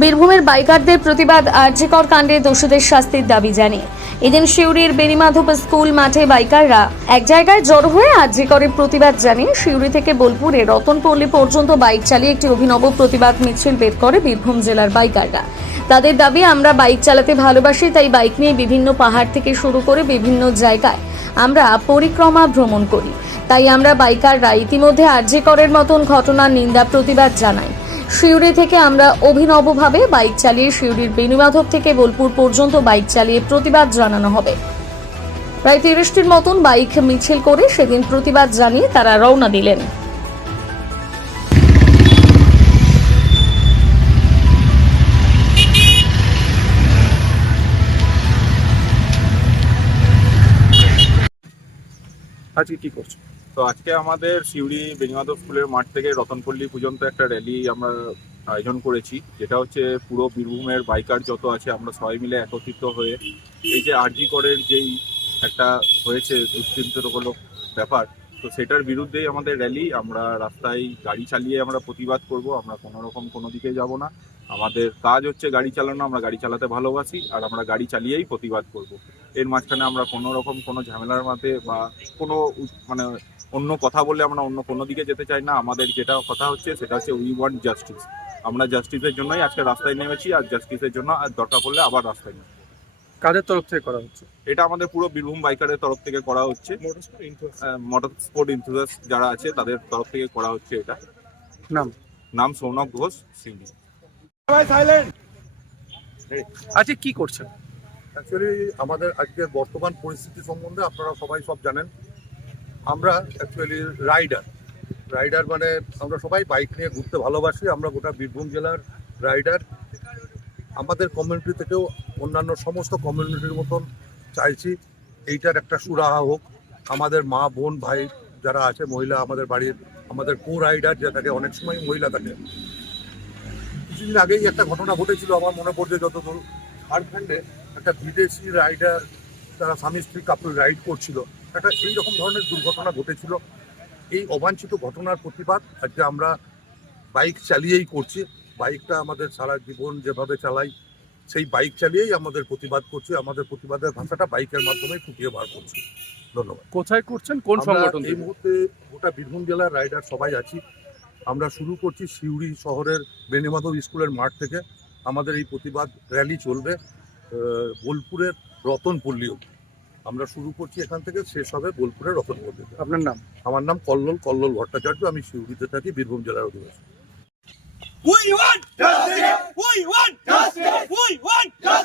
বীরভূমের বাইকারদের প্রতিবাদ আর্যিকর কাণ্ডে দোষীদের শাস্তির দাবি জানিয়ে। এদিন শিউরির বেনিমাধব স্কুল মাঠে বাইকাররা এক জায়গায় জড়ো হয়ে আর্যিকরের প্রতিবাদ জানিয়ে শিউরি থেকে বোলপুরে রতনপল্লী পর্যন্ত বাইক চালিয়ে একটি অভিনব প্রতিবাদ মিছিল বের করে বীরভূম জেলার বাইকাররা। তাদের দাবি, আমরা বাইক চালাতে ভালোবাসি, তাই বাইক নিয়ে বিভিন্ন পাহাড় থেকে শুরু করে বিভিন্ন জায়গায় আমরা পরিক্রমা ভ্রমণ করি। তাই আমরা বাইকাররা ইতিমধ্যে আর্যিকরের মতন ঘটনার নিন্দা, প্রতিবাদ জানাই। শিউরি থেকে আমরা অভিনবভাবে বাইক চালিয়ে শিউরির বেণুমাধব থেকে বোলপুর পর্যন্ত বাইক চালিয়ে প্রতিবাদ জানানো হবে। প্রায় তিরিশটির মতন বাইক মিছিল করে সেদিন প্রতিবাদ জানিয়ে তারা রওনা দিলেন। আজকে কি করছ? তো আজকে আমাদের সিউড়ি বেনিমাধব স্কুলের মাঠ থেকে রতনপল্লী পর্যন্ত একটা র্যালি আমরা আয়োজন করেছি, যেটা হচ্ছে পুরো বীরভূমের বাইকার যত আছে আমরা সবাই মিলে একত্রিত হয়ে এই যে আরজি করের যেই একটা হয়েছে দুশ্চিন্তমূলক ব্যাপার, তো সেটার বিরুদ্ধেই আমাদের র্যালি আমরা রাস্তায় গাড়ি চালিয়ে আমরা প্রতিবাদ করব, আমরা কোনো রকম কোনো দিকে যাব না। আমাদের কাজ হচ্ছে গাড়ি চালানো, আমরা গাড়ি চালাতে ভালোবাসি, আর আমরা গাড়ি চালিয়েই প্রতিবাদ করব। এর মাঝখানে আমরা কোনো রকম কোনো ঝামেলার মাঝে বা কোনো মানে অন্য কথা বলে আমরা অন্য কোনো দিকে যেতে চাই না। আমাদের যেটা কথা হচ্ছে সেটা হচ্ছে উই ওয়ান্ট জাস্টিস আমরা জাস্টিসের জন্যই আজকে রাস্তায় নেমেছি আর জাস্টিসের জন্য আর দরকার পড়লে আবার রাস্তায় নেব কাদের তরফ থেকে করা হচ্ছে? এটা আমাদের পুরো বীরভূম বাইকারের তরফ থেকে করা হচ্ছে। মোটর স্পোর্ট ইনথুজাস যারা আছে তাদের তরফ থেকে করা হচ্ছে এটা। নাম? নাম সৌনক ঘোষ সিংহ আচ্ছা কি করছেন? অ্যাকচুয়ালি আমাদের আজকের বর্তমান পরিস্থিতি সম্বন্ধে আপনারা সবাই সব জানেন। আমরা অ্যাকচুয়ালি রাইডার রাইডার মানে আমরা সবাই বাইক নিয়ে ঘুরতে ভালোবাসি, আমরা গোটা বীরভূম জেলার রাইডার আমাদের কমিউনিটি থেকেও অন্যান্য সমস্ত কমিউনিটির মতন চাইছি, এইটার একটা সুরাহা হোক। আমাদের মা, বোন, ভাই যারা আছে, মহিলা আমাদের বাড়ির, আমাদের কো রাইডার যে থাকে, অনেক সময় মহিলা থাকে। কিছুদিন আগেই একটা ঘটনা ঘটেছিল, আমার মনে পড়ছে যতদূর। ঝাড়খণ্ডে একটা বিদেশি রাইডার তারা স্বামী স্ত্রী কাপড় রাইড করছিল। একটা এই রকম ধরনের দুর্ঘটনা ঘটেছিল। এই অবাঞ্ছিত ঘটনার প্রতিবাদ আজকে আমরা বাইক চালিয়েই করছি। বাইকটা আমাদের সারা জীবন যেভাবে চালাই সেই বাইক চালিয়েই আমাদের প্রতিবাদ করছি। আমাদের প্রতিবাদের ভাষাটা বাইকের মাধ্যমে ফুটিয়ে বার করছি। ধন্যবাদ। কোথায় করছেন? কোন সংগঠন এই? মুহূর্তে গোটা বীরভূম জেলার রাইডার সবাই আছি। আমরা শুরু করছি সিউড়ি শহরের বেনিমাধব স্কুলের মাঠ থেকে। আমাদের এই প্রতিবাদ র্যালি চলবে। বোলপুরের রতনপল্লী অব্দি আমরা শুরু করছি এখান থেকে শেষ হবে বোলপুরের রতনপল্লীতে আপনার নাম আমার নাম কল্লোল কল্লোল ভট্টাচার্য আমি শিউরিতে থাকি বীরভূম জেলার অধিবাসী We want justice! We want justice!